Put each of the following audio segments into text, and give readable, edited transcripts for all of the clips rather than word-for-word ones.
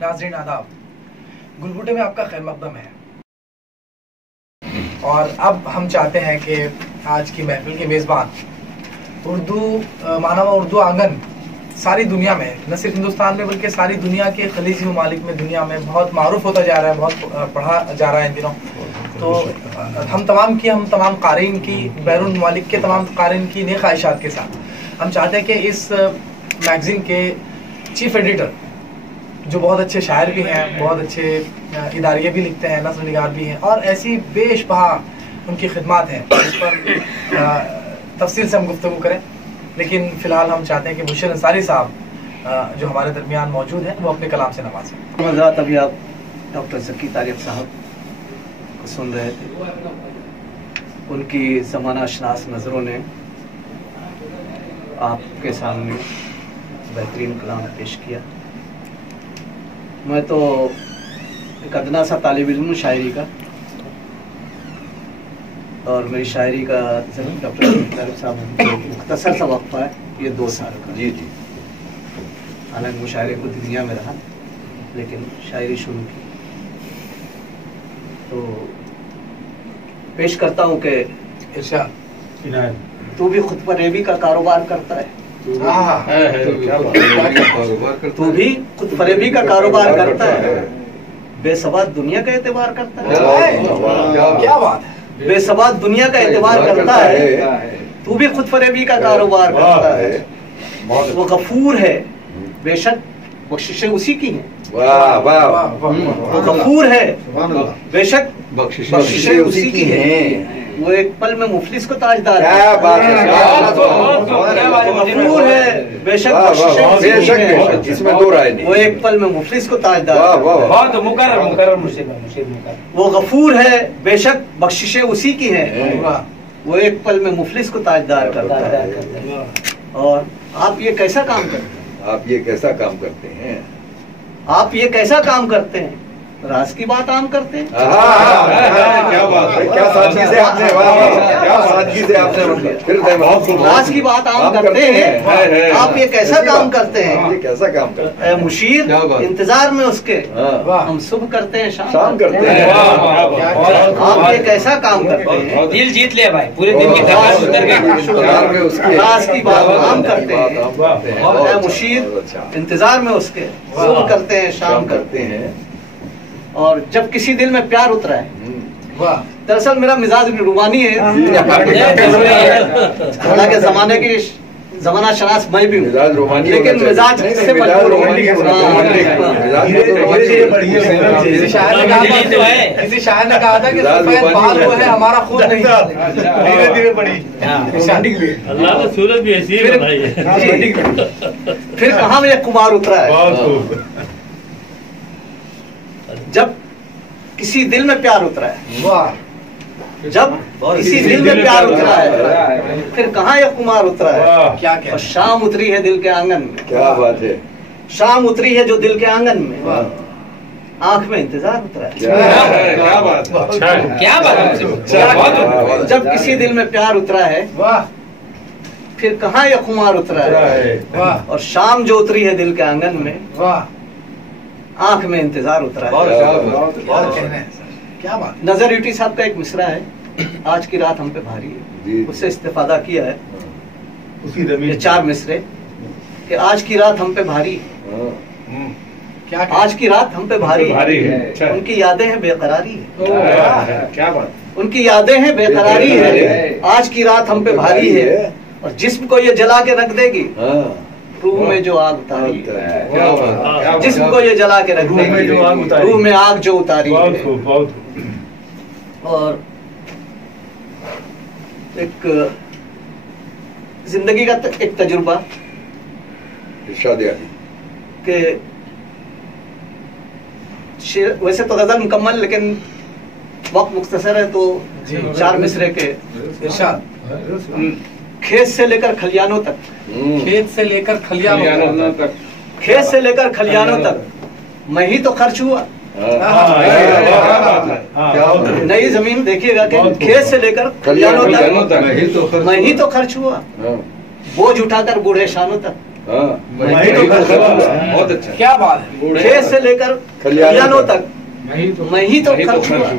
नाज़रीन आदाब, गुलबुटे में आपका खैर मकदम है। और अब हम चाहते हैं कि आज की महफिल के मेज़बान उर्दू मानवा उर्दू आंगन सारी दुनिया में, न सिर्फ हिंदुस्तान में बल्कि सारी दुनिया के खलीजी ममालिक में, दुनिया में बहुत मारूफ होता जा रहा है, बहुत पढ़ा जा रहा है इन दिनों। तो हम तमाम क़ारीन की, बैरून ममालिक के तमाम क़ारीन की नेक ख्वाहिशात के साथ हम चाहते हैं कि इस मैगज़ीन के चीफ एडिटर, जो बहुत अच्छे शायर भी हैं, बहुत अच्छे इदारिये भी लिखते हैं, नस्ल निगार भी हैं, और ऐसी बेशबहा उनकी खिदमात हैं, इस पर तफसील से हम गुफ्तगू करें। लेकिन फ़िलहाल हम चाहते हैं कि बुशर अंसारी साहब जो हमारे दरमियान मौजूद हैं, वो अपने कलाम से नवाजें। अभी आप डॉक्टर ज़की तारिक साहब को सुन रहे थे, उनकी ज़माना शनास नज़रों ने आपके सामने बेहतरीन कलाम पेश किया। मैं तो एक अदना सा तालिब इल्म हूँ शायरी का, और मेरी शायरी का डॉक्टर तारिक साहब मुख्तसर सा वक्फा है, ये 2 साल का। जी जी। हालांकि मुशायरे को दुनिया में रहा, लेकिन शायरी शुरू की। तो पेश करता हूँ कि इरशाद, तू भी खुद फरेबी का कारोबार करता है, तू भी खुद फरेबी का कारोबार करता है, बेसवाद दुनिया का एतबार करता है। क्या बात है, बेसवाद दुनिया का एतबार करता है, तू भी खुद फरेबी का कारोबार करता है। वो गफूर है, बेशक बख्शिशें उसी की हैं। वो गफूर है, बेशक बख्शिशें उसी की हैं। वो एक पल में मुफलिस को ताजदार है, गफूर है, बेशक इसमें 2 राय नहीं। वो एक पल में मुफलिस को ताजदार है। वो गफूर है, बेशक बख्शिशें उसी की हैं। वो एक पल में मुफलिस को ताजदार करता है। और आप ये कैसा काम करते हैं? आप ये कैसा काम करते हैं? आप ये कैसा काम करते हैं? राज की बात आम करते हैं। क्या बात है, क्या सादगी से आपने, क्या सादगी से आपने फिर राज की बात आम करते हैं। आप ये कैसा काम करते हैं? ये कैसा काम करते हैं? मुशीर इंतजार में उसके हम सुबह करते हैं, शाम करते हैं। आप ये कैसा काम करते हैं? दिल जीत ले भाई, पूरे दिन की थकान उतर गई। राज की बात आम करते हैं, मुशीर इंतजार में उसके सुबह करते हैं, शाम करते हैं। और जब किसी दिल में प्यार उतरा है, दरअसल मेरा मिजाज रूमानी है, हालांकि जमाने की जमाना शनास मैं भी हूँ, लेकिन मिजाज से मजबूर हूँ। किसी शायर ने कहा था कि सफेद बाल वो है, हमारा खुद नहीं, धीरे धीरे बढ़ी। अल्लाह का सूरत भी ऐसी है। फिर कहाँ में कुमार उतरा है? जब किसी दिल में प्यार उतरा है, जब किसी दिल में प्यार उतरा है, फिर कहाँ यह कुमार उतरा है? क्या और शाम उतरी है दिल के आंगन में। क्या बात है, शाम उतरी है जो दिल के आंगन में, आंख में इंतजार उतरा है। क्या बात है, क्या बात है। जब किसी दिल में प्यार उतरा है, फिर कहाँ यह कुमार उतरा है? और शाम जो उतरी है दिल के आंगन में, आंख में इंतजार उतरा है। क्या बात। नजर यूटी साहब का एक मिसरा है, आज की रात हम पे भारी है, उससे इस्तेफादा किया है। ये 4 मिसरे कि आज की रात हम पे भारी, क्या आज की रात हम पे भारी है। उनकी यादें हैं बेकरारी है, क्या बात। उनकी यादें हैं बेकरारी है, आज की रात हम पे भारी है। और जिस्म को ये जला के रख देगी, रूह में जो आग उतारी है। जिस्म को ये जला के रख देगी, रूह में आग जो उतारी है। और एक जिंदगी का एक तजुर्बा कि वैसे तो गजल मुकम्मल, लेकिन वक्त मुख्तसर है, तो 4 मिसरे के इरशाद। खेत से लेकर खलियानों तक, खेत से लेकर खलियानों तक, खेत से लेकर खलियानों तक मैं ही तो खर्च हुआ। नई जमीन देखिएगा कि खेत से लेकर खलियानों तक मैं ही तो खर्च हुआ। बोझ उठाकर बूढ़े शानों तक, बहुत अच्छा। क्या बात है। खेत से लेकर खलियानों तक मैं ही तो खर्च हुआ,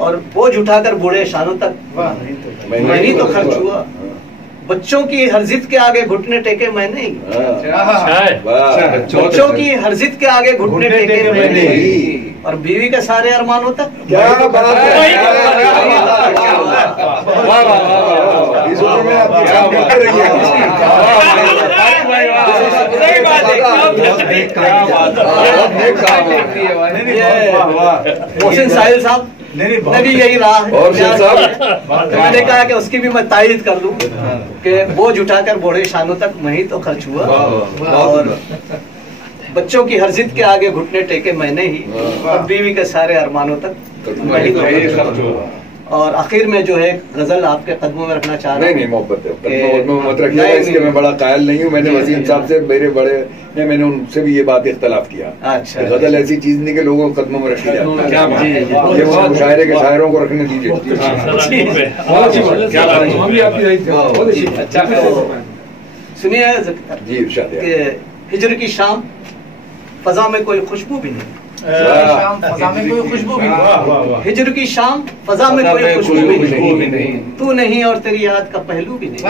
और बोझ उठाकर बूढ़े शानों तक मैं ही तो खर्च हुआ। बच्चों की हर जिद के आगे घुटने टेके मैंने ही, बच्चों की हर जिद के आगे घुटने टेके मैंने ही, और बीवी के सारे अरमानों तक। क्या बात है। इस उम्र में आपकी काम करते रहिए। मोहसिन साहिल साहब ने भी यही रहा है, और साहब मैंने कहा कि उसकी भी मैं तारीफ कर लूं कि बोझ उठाकर बूढ़े शानों तक मैं ही तो खर्च हुआ, और बच्चों की हर जिद के आगे घुटने टेके मैंने ही, और बीवी के सारे अरमानों तक मैं ही तो खर्च हुआ। और आखिर में जो है गजल आपके कदमों में रखना चाह रहा हूँ। नहीं मोहब्बत है, मत रखिएगा, इसके मैं बड़ा कायल नहीं हूँ। मैंने वसीम साहब से, मेरे बड़े ने, मैंने उनसे भी ये बात इख्तलाफ किया। अच्छा, गजल ऐसी चीज नहीं कि लोगों को कदमों में रखी जाए। क्या बात है। ये वो मुशायरे के शायरों को रखने दीजिए। सुनिए जी इरशाद है। कि हिजर की शाम फजा में कोई खुशबू भी नहीं, शाम फजा में कोई खुशबू भी नहीं, हिजर की शाम फजा में कोई खुशबू भी नहीं, तू नहीं और तेरी याद का पहलू भी नहीं।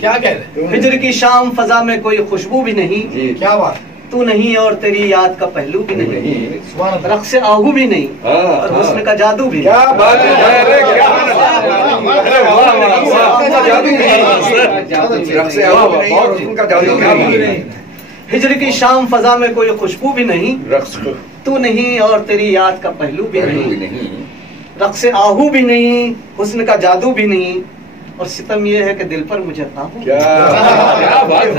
क्या कह रहे। हिजर की शाम फजा में कोई खुशबू भी नहीं, क्या बात। तू नहीं और तेरी याद का पहलू भी नहीं, सुभान अल्लाह। रक्स आहू भी नहीं, और हुस्न का जादू भी क्या बात है। हिजर की शाम फजा में कोई खुशबू भी नहीं, तू नहीं और तेरी याद का पहलू भी नहीं, रक्स आहू भी नहीं, हुस्न का जादू भी नहीं, और सितम ये है कि दिल पर मुझे काबू, क्या बात है।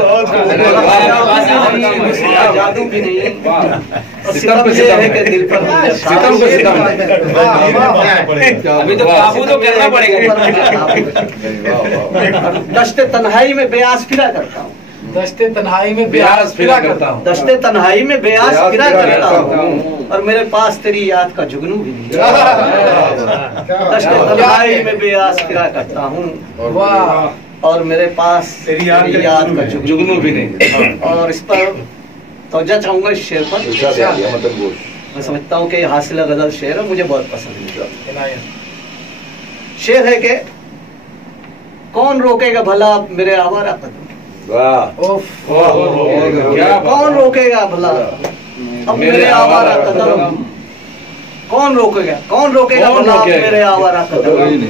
जादू भी नहीं, और सितम ये है कि दिल पर मुझे अभी तो काबू तो करना पड़ेगा। दश्ते तन्हाई में बेआस फिरा करता हूँ, दश्ते तन्हाई में बेआस फिरा करता हूँ, दश्ते तन्हाई में बेआस फिरा करता हूँ, और मेरे पास तेरी याद का जुगनू भी नहीं। दश्ते तन्हाई में बेआस फिरा करता हूँ, और मेरे पास तेरी याद का जुगनू भी नहीं। और इस पर तवज्जो चाहूंगा इस शेर पर। मैं समझता हूँ कि हासिल गजल शेर है, मुझे बहुत पसंद है। शेर है कि कौन रोकेगा भला मेरे आवारा कदम, कौन रोकेगा भला अब मेरे आवारा कदम, कौन रोकेगा भला अब मेरे आवारा कदम,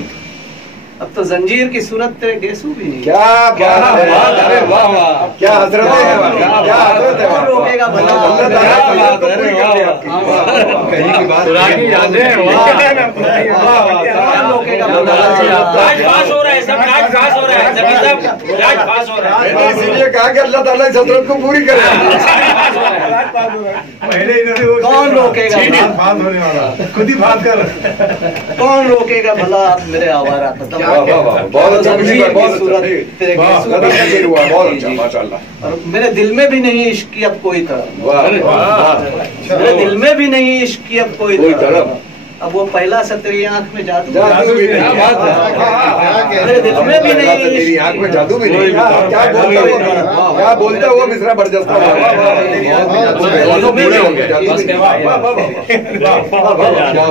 अब तो जंजीर की सूरत तेरे गेसू भी नहीं। क्या बात है। अरे वाह वाह, क्या हजरत है, क्या हजरत है। कौन रोकेगा भला कहीं की बात पुरानी यादें। राज पास हो रहा है, सब राज पास हो रहा है, सब राज पास हो रहा है। मैंने इसीलिए कहा कि अल्लाह ताला इस हजरत को पूरी करे। कौन रोकेगा खुद ही बात कर। कौन रोकेगा भला अब मेरे आवारा कदम, बहुत अच्छा, बहुत अच्छा माशाल्लाह। और मेरे दिल में भी नहीं इश्क की अब कोई तरफ, मेरे दिल में भी नहीं इश्क की अब कोई तरफ, अब वो पहला सा तेरी आंख में जादू भी नहीं। मेरे दिल में भी नहीं तेरी आंख में जादू भी नहीं। क्या बोलता हुआ मिश्रा बरजस्ता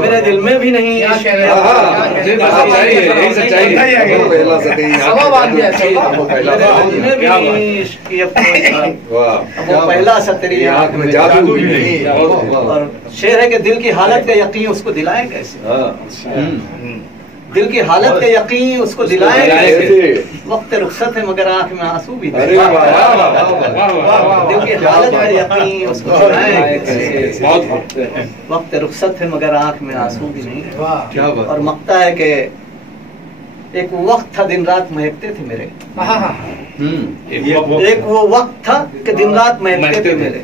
मेरे दिल में भी नहीं वो पहला सा तेरी आंख में जादू भी नहीं। और शेर है कि दिल की हालत का यकीन उसको दिलाए कैसे, दिल की हालत का यकीन उसको दिलाए कैसे, वक्त रुखसत है मगर आंख में आंसू भी नहीं। दिल की हालत का यकीन उसको दिलाए कैसे, वक्त रुखसत है मगर आंख में आंसू भी नहीं। और मकता है कि एक वक्त था दिन रात महकते थे मेरे, एक वो वक्त था कि दिन रात महकते थे मेरे,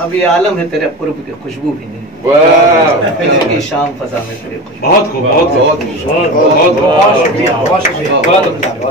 अब ये आलम है तेरे कुर्ब की खुशबू भी नहीं। की शाम फजा में तेरे खुशबू। बहुत खूब, बहुत बहुत बहुत बहुत शुक्रिया, बहुत शुक्रिया।